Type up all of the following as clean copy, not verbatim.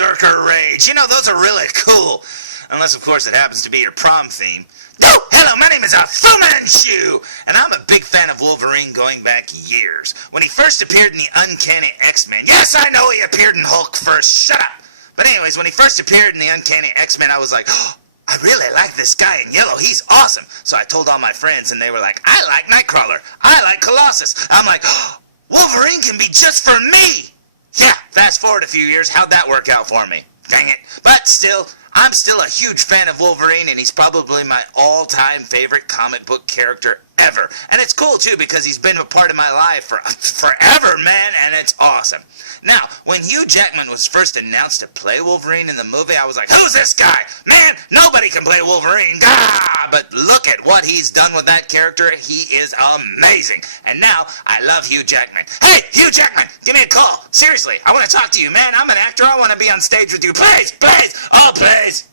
berserker rage. You know, those are really cool. Unless, of course, it happens to be your prom theme. Oh, hello, my name is Fu Manchu, and I'm a big fan of Wolverine going back years. When he first appeared in the Uncanny X-Men. Yes, I know he appeared in Hulk first. Shut up. But anyways, when he first appeared in the Uncanny X-Men, I was like, oh, I really like this guy in yellow. He's awesome. So I told all my friends, and they were like, I like Nightcrawler. I like Colossus. I'm like, oh, Wolverine can be just for me. Yeah, fast forward a few years. How'd that work out for me? Dang it. But still, I'm still a huge fan of Wolverine, and he's probably my all-time favorite comic book character ever. And it's cool, too, because he's been a part of my life for forever, man, and it's awesome. Now, when Hugh Jackman was first announced to play Wolverine in the movie, I was like, who's this guy? Man, nobody can play Wolverine. Gah! But look at what he's done with that character. He is amazing. And now, I love Hugh Jackman. Hey, Hugh Jackman, give me a call. Seriously, I want to talk to you, man. I'm an actor. I want to be on stage with you. Please, please, oh, please.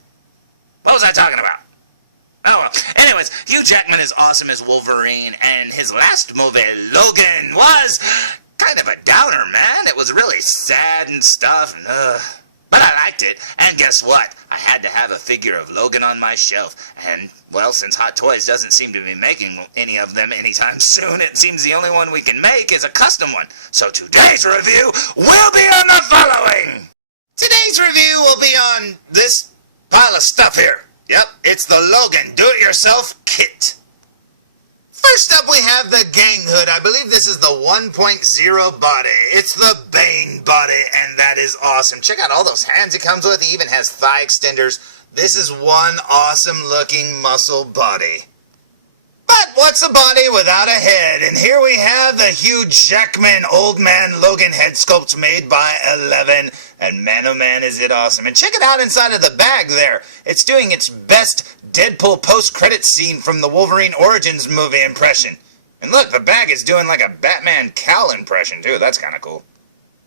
What was I talking about? Oh, well. Anyways, Hugh Jackman is awesome as Wolverine, and his last movie, Logan, was kind of a downer, man. It was really sad and stuff, and but I liked it. And guess what? I had to have a figure of Logan on my shelf. And, well, since Hot Toys doesn't seem to be making any of them anytime soon, it seems the only one we can make is a custom one. So today's review will be on the following. Today's review will be on this pile of stuff here. Yep, it's the Logan Do-It-Yourself Kit. First up, we have the GangHood. I believe this is the 1.0 body. It's the Bane body, and that is awesome. Check out all those hands it comes with. He even has thigh extenders. This is one awesome-looking muscle body. But what's a body without a head? And here we have the Hugh Jackman Old Man Logan head sculpt made by 11. And man, oh man, is it awesome. And check it out inside of the bag there. It's doing its best Deadpool post-credit scene from the Wolverine Origins movie impression. And look, the bag is doing like a Batman cowl impression too. That's kind of cool.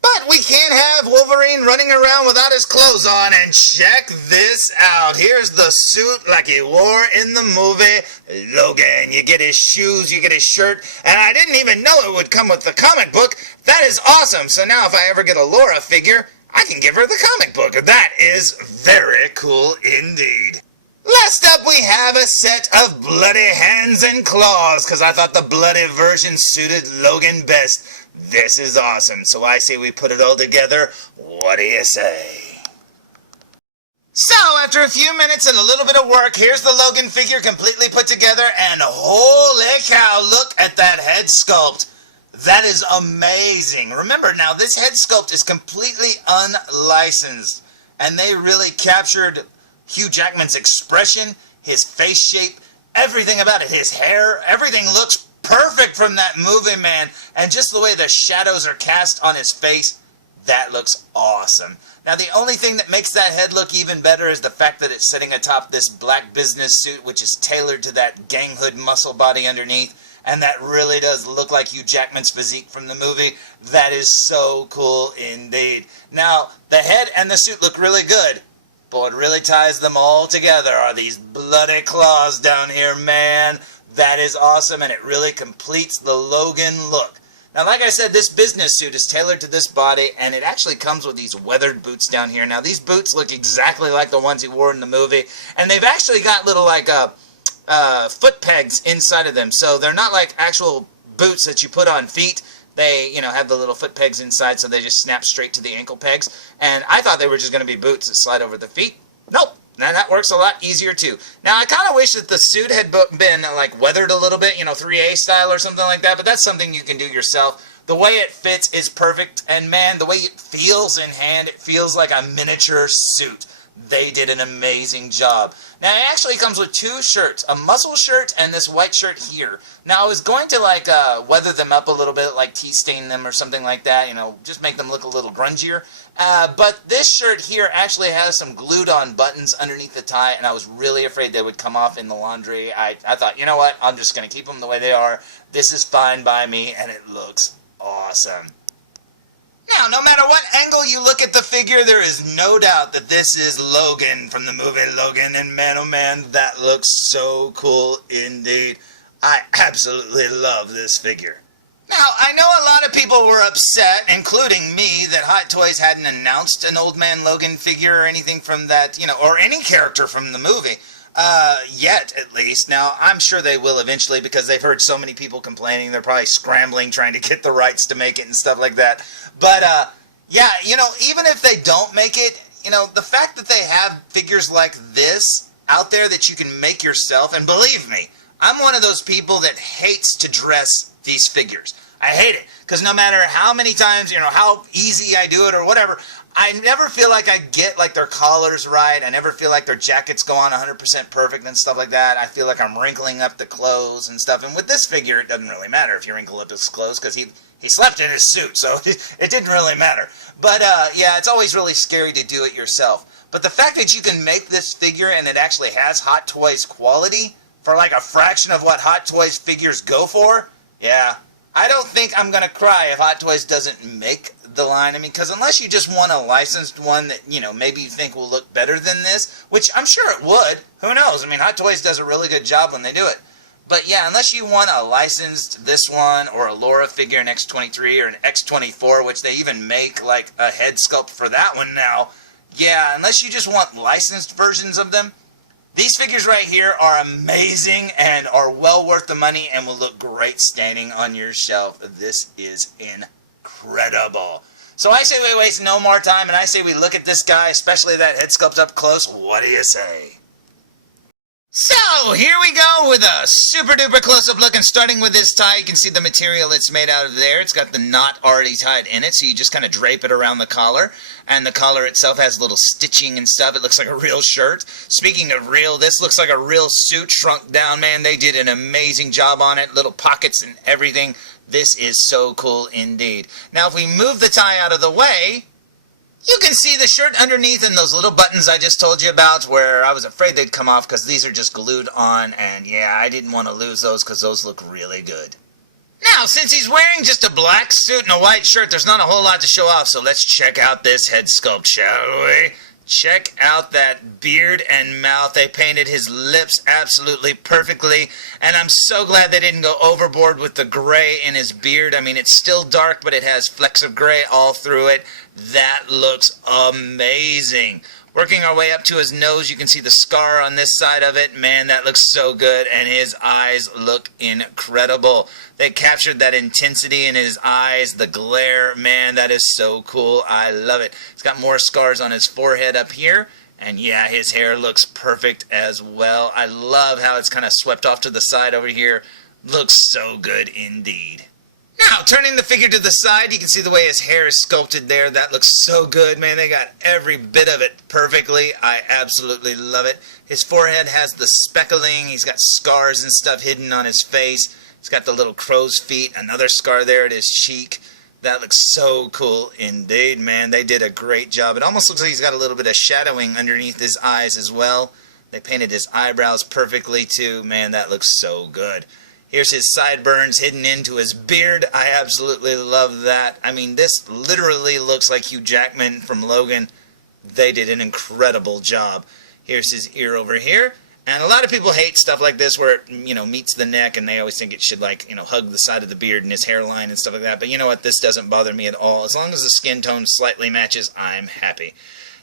But we can't have Wolverine running around without his clothes on, and check this out. Here's the suit like he wore in the movie Logan. You get his shoes, you get his shirt, and I didn't even know it would come with the comic book. That is awesome. So now if I ever get a Laura figure, I can give her the comic book. That is very cool indeed. Last up, we have a set of bloody hands and claws, because I thought the bloody version suited Logan best. This is awesome, so I say we put it all together. What do you say? So, after a few minutes and a little bit of work, here's the Logan figure completely put together, and holy cow, look at that head sculpt. That is amazing. Remember, now, this head sculpt is completely unlicensed, and they really captured Hugh Jackman's expression, his face shape, everything about it, his hair, everything looks perfect from that movie, man. And just the way the shadows are cast on his face, that looks awesome. Now, the only thing that makes that head look even better is the fact that it's sitting atop this black business suit, which is tailored to that GangHood muscle body underneath. And that really does look like Hugh Jackman's physique from the movie. That is so cool indeed. Now, the head and the suit look really good. But what really ties them all together are these bloody claws down here, man. That is awesome, and it really completes the Logan look. Now, like I said, this business suit is tailored to this body, and it actually comes with these weathered boots down here. Now, these boots look exactly like the ones he wore in the movie, and they've actually got little, like, foot pegs inside of them. So they're not like actual boots that you put on feet. They, you know, have the little foot pegs inside, so they just snap straight to the ankle pegs. And I thought they were just going to be boots that slide over the feet. Nope. Now, that works a lot easier, too. Now, I kind of wish that the suit had been, like, weathered a little bit, you know, 3A style or something like that, but that's something you can do yourself. The way it fits is perfect, and, man, the way it feels in hand, it feels like a miniature suit. They did an amazing job. Now, it actually comes with two shirts, a muscle shirt and this white shirt here. Now, I was going to, like, weather them up a little bit, like tea-stain them or something like that, you know, just make them look a little grungier. But this shirt here actually has some glued-on buttons underneath the tie, and I was really afraid they would come off in the laundry. I thought, you know what, I'm just going to keep them the way they are. This is fine by me, and it looks awesome. Now, no matter what angle you look at the figure, there is no doubt that this is Logan from the movie Logan, and man, oh man, that looks so cool indeed. I absolutely love this figure. Now, I know a lot of people were upset, including me, that Hot Toys hadn't announced an Old Man Logan figure or anything from that, or any character from the movie. Yet, at least. Now, I'm sure they will eventually because they've heard so many people complaining. They're probably scrambling trying to get the rights to make it and stuff like that. But, yeah, even if they don't make it, the fact that they have figures like this out there that you can make yourself, and believe me, I'm one of those people that hates to dress these figures. I hate it, because no matter how many times, how easy I do it or whatever, I never feel like I get, their collars right. I never feel like their jackets go on 100% perfect and stuff like that. I feel like I'm wrinkling up the clothes and stuff. And with this figure, it doesn't really matter if you wrinkle up his clothes, because he slept in his suit, so it didn't really matter. But, yeah, it's always really scary to do it yourself. But the fact that you can make this figure and it actually has Hot Toys quality for, a fraction of what Hot Toys figures go for, yeah, I don't think I'm going to cry if Hot Toys doesn't make the line. I mean, because unless you just want a licensed one that, maybe you think will look better than this, which I'm sure it would. Who knows? I mean, Hot Toys does a really good job when they do it. But yeah, unless you want a licensed this one, or a Laura figure, an X23 or an X24, which they even make a head sculpt for that one now. Yeah, unless you just want licensed versions of them, these figures right here are amazing and are well worth the money and will look great standing on your shelf. This is incredible. So I say we waste no more time, and I say we look at this guy, especially that head sculpt up close. What do you say? So, here we go with a super duper close-up look, and starting with this tie, you can see the material it's made out of there. It's got the knot already tied in it, so you just kind of drape it around the collar, and the collar itself has little stitching and stuff. It looks like a real shirt. Speaking of real, this looks like a real suit shrunk down, man. They did an amazing job on it, little pockets and everything. This is so cool indeed. Now, if we move the tie out of the way, you can see the shirt underneath and those little buttons I just told you about, where I was afraid they'd come off because these are just glued on, and yeah, I didn't want to lose those because those look really good. Now, since he's wearing just a black suit and a white shirt, there's not a whole lot to show off, so let's check out this head sculpt, shall we? Check out that beard and mouth. They painted his lips absolutely perfectly, and I'm so glad they didn't go overboard with the gray in his beard. I mean, it's still dark, but it has flecks of gray all through it. That looks amazing. Working our way up to his nose, you can see the scar on this side of it. Man, that looks so good, and his eyes look incredible. They captured that intensity in his eyes, the glare. Man, that is so cool. I love it. He's got more scars on his forehead up here, and yeah, his hair looks perfect as well. I love how it's kind of swept off to the side over here. Looks so good indeed. Now, turning the figure to the side, you can see the way his hair is sculpted there. That looks so good, man. They got every bit of it perfectly. I absolutely love it. His forehead has the speckling. He's got scars and stuff hidden on his face. He's got the little crow's feet. Another scar there at his cheek. That looks so cool indeed, man. They did a great job. It almost looks like he's got a little bit of shadowing underneath his eyes as well. They painted his eyebrows perfectly too. Man, that looks so good. Here's his sideburns hidden into his beard. I absolutely love that. I mean, this literally looks like Hugh Jackman from Logan. They did an incredible job. Here's his ear over here. And a lot of people hate stuff like this where it, meets the neck, and they always think it should, hug the side of the beard and his hairline and stuff like that. But you know what? This doesn't bother me at all. As long as the skin tone slightly matches, I'm happy.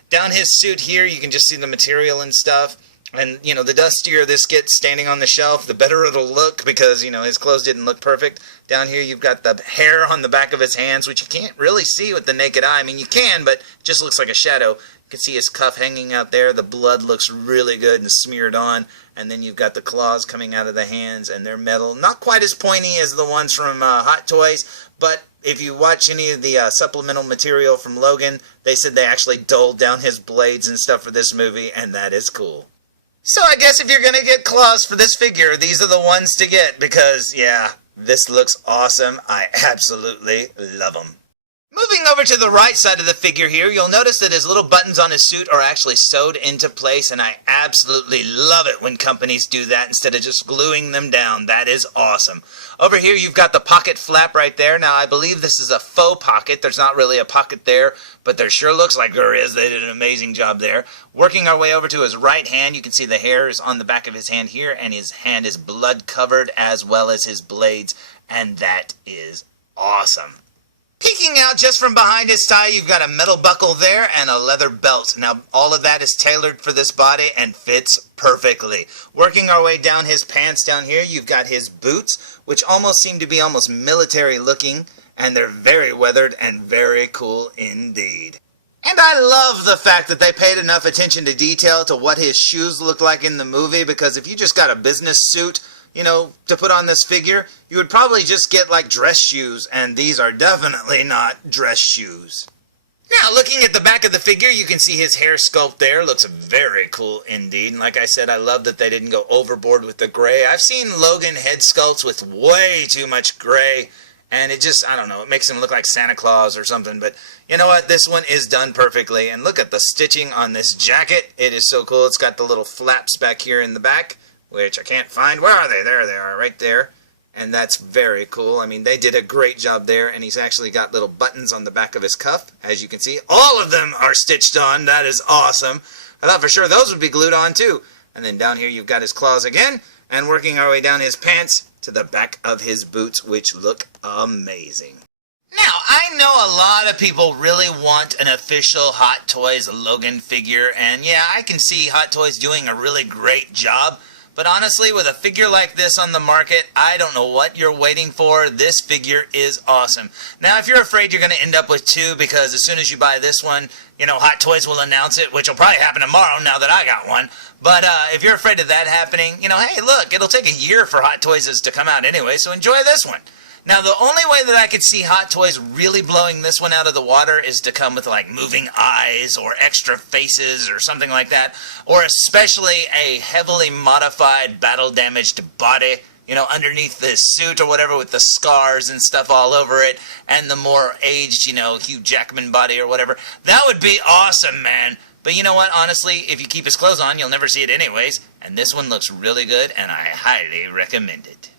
Down his suit here, you can just see the material and stuff. And, the dustier this gets standing on the shelf, the better it'll look because, his clothes didn't look perfect. Down here you've got the hair on the back of his hands, which you can't really see with the naked eye. I mean, you can, but it just looks like a shadow. You can see his cuff hanging out there. The blood looks really good and smeared on. And then you've got the claws coming out of the hands, and they're metal. Not quite as pointy as the ones from Hot Toys, but if you watch any of the supplemental material from Logan, they said they actually dulled down his blades and stuff for this movie, and that is cool. So I guess if you're going to get claws for this figure, these are the ones to get because, yeah, this looks awesome. I absolutely love them. Moving over to the right side of the figure here, you'll notice that his little buttons on his suit are actually sewed into place, and I absolutely love it when companies do that instead of just gluing them down. That is awesome. Over here you've got the pocket flap right there. Now I believe this is a faux pocket. There's not really a pocket there, but there sure looks like there is. They did an amazing job there. Working our way over to his right hand, you can see the hair is on the back of his hand here, and his hand is blood covered as well as his blades, and that is awesome. Peeking out just from behind his tie, you've got a metal buckle there and a leather belt. Now, all of that is tailored for this body and fits perfectly. Working our way down his pants down here, you've got his boots, which almost seem to be almost military looking, and they're very weathered and very cool indeed. And I love the fact that they paid enough attention to detail to what his shoes looked like in the movie, because if you just got a business suit, you know, to put on this figure, you would probably just get like dress shoes, and these are definitely not dress shoes. Now, looking at the back of the figure, you can see his hair sculpt there. Looks very cool indeed. And like I said, I love that they didn't go overboard with the gray. I've seen Logan head sculpts with way too much gray, and it just, I don't know, it makes him look like Santa Claus or something. But you know what? This one is done perfectly. And look at the stitching on this jacket. It is so cool. It's got the little flaps back here in the back, which I can't find. Where are they? There they are, right there. And that's very cool. I mean, they did a great job there, and he's actually got little buttons on the back of his cuff, as you can see. All of them are stitched on. That is awesome. I thought for sure those would be glued on, too. And then down here you've got his claws again, and working our way down his pants to the back of his boots, which look amazing. Now, I know a lot of people really want an official Hot Toys Logan figure, and yeah, I can see Hot Toys doing a really great job. But honestly, with a figure like this on the market, I don't know what you're waiting for. This figure is awesome. Now, if you're afraid you're going to end up with two, because as soon as you buy this one, you know, Hot Toys will announce it, which will probably happen tomorrow now that I got one. But if you're afraid of that happening, you know, hey, look, it'll take a year for Hot Toys to come out anyway, so enjoy this one. Now, the only way that I could see Hot Toys really blowing this one out of the water is to come with, like, moving eyes or extra faces or something like that, or especially a heavily modified, battle-damaged body, you know, underneath this suit or whatever with the scars and stuff all over it, and the more aged, you know, Hugh Jackman body or whatever. That would be awesome, man. But you know what? Honestly, if you keep his clothes on, you'll never see it anyways, and this one looks really good, and I highly recommend it.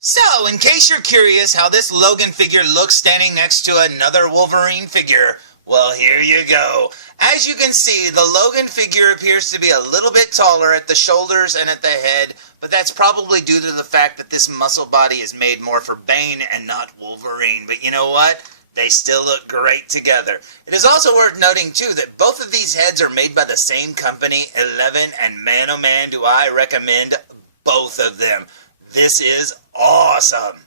So, in case you're curious how this Logan figure looks standing next to another Wolverine figure, well, here you go. As you can see, the Logan figure appears to be a little bit taller at the shoulders and at the head, but that's probably due to the fact that this muscle body is made more for Bane and not Wolverine. But you know what? They still look great together. It is also worth noting, too, that both of these heads are made by the same company, 11, and man, oh man, do I recommend both of them. This is awesome.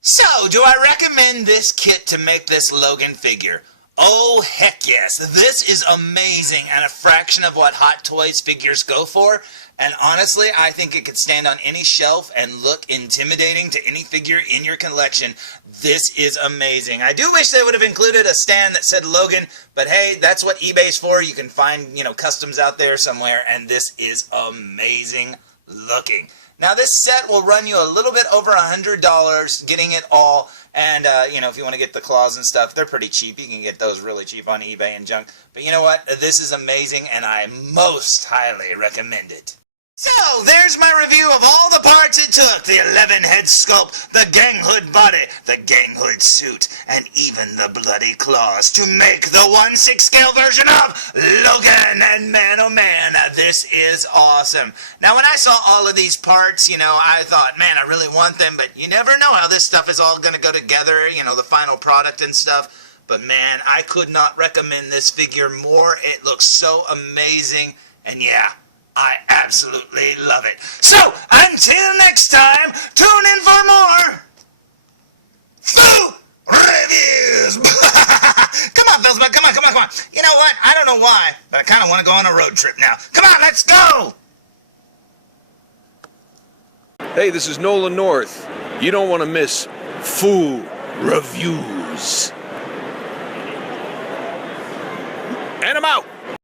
So, do I recommend this kit to make this Logan figure? Oh, heck yes. This is amazing and a fraction of what Hot Toys figures go for. And honestly, I think it could stand on any shelf and look intimidating to any figure in your collection. This is amazing. I do wish they would have included a stand that said Logan, but hey, that's what eBay's for. You can find, you know, customs out there somewhere, and this is amazing looking. Now, this set will run you a little bit over $100 getting it all. And, you know, if you want to get the claws and stuff, they're pretty cheap. You can get those really cheap on eBay and junk. But you know what? This is amazing, and I most highly recommend it. So, there's my review of all the parts it took. The 11 head sculpt, the GangHood body, the GangHood suit, and even the bloody claws to make the 1/6 scale version of Logan. And man, oh man, this is awesome. Now, when I saw all of these parts, you know, I thought, man, I really want them, but you never know how this stuff is all going to go together, you know, the final product and stuff. But man, I could not recommend this figure more. It looks so amazing, and yeah, I absolutely love it. So, until next time, tune in for more food reviews. Come on, felzbug, come on. You know what? I don't know why, but I kind of want to go on a road trip now. Come on, let's go! Hey, this is Nolan North. You don't want to miss food reviews.